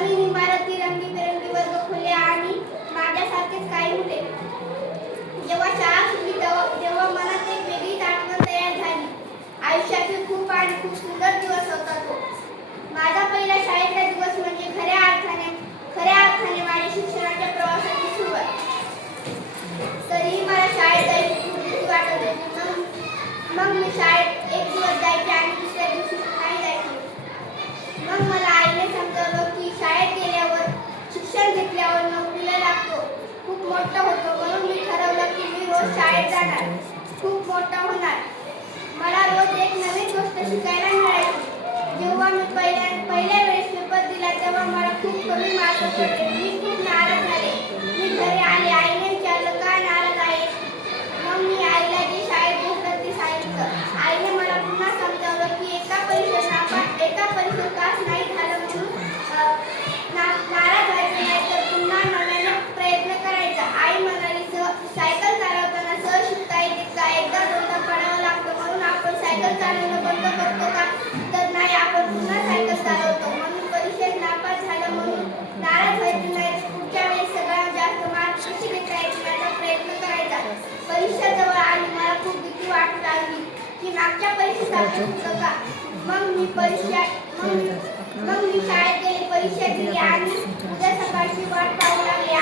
नवीन इमारती, रंगीबेरंगी वर्गखोल्या आणि माझ्यासारखेच काही मुले. जेव्हा शाळा सुटली तेव्हा मनात एक वेगळीच आठवण तयार झाली. आयुष्यातील खूप आणि खूप सुंदर दिवस होता तो. माझा पहिला शाळेतला दिवस म्हणजे खऱ्या अर्थाने माझ्या शिक्षणाच्या प्रवासाची सुरुवात. तरीही मला शाळेत जायची खूप भीती वाटत होती. मग मी शाळेत एक दिवस जायचे आणि दुसऱ्या दिवशी नाही जायचे. मग मला आईने समजावलं की शाळेत गेल्यावर, शिक्षण घेतल्यावर नोकरीला लागतो, खूप मोठं होतो. म्हणून मी ठरवलं की मी रोज शाळेत जाणार, खूप मोठा होणार. मला रोज एक नवीन गोष्ट शिकायला मिळायची. जेव्हा मी पहिल्या वेळेस पेपर दिला तेव्हा मला खूप कमी मार्क पडले. मी खूप नाराज झाले. मी घरी आले. आईने विचारलं, का नाराज आहे? मग मी आईला जे शाळेत घेतलं ते सांगितलं. आईने मला पुन्हा समजावलं की एका परीक्षेत पास नाही झालं म्हणून नाराज व्हायचं नाही, तर पुन्हा नव्याने प्रयत्न करायचा. आई म्हणाली, सायकल चालवताना सहज शिकता येते का? एकदा दोनदा पडावं लागतं म्हणून आपण सायकल चालवणं बंद करतो का? तर नाही, आपण पुन्हा सायकल चालवतो. म्हणून परीक्षेत नापास झालं म्हणून नाराज व्हायचं नाही, तर पुढच्या वेळेस सगळ्यात जास्त मार्क कसे घेता येतील याचा प्रयत्न करायचा. परीक्षा जवळ आली. मला खूप भीती वाटू लागली की मागच्या परीक्षेसारखं होतं का? मग मी शाळेत गेले, परीक्षा दिली आणि उद्या सकाळची वाट पाहू लागले.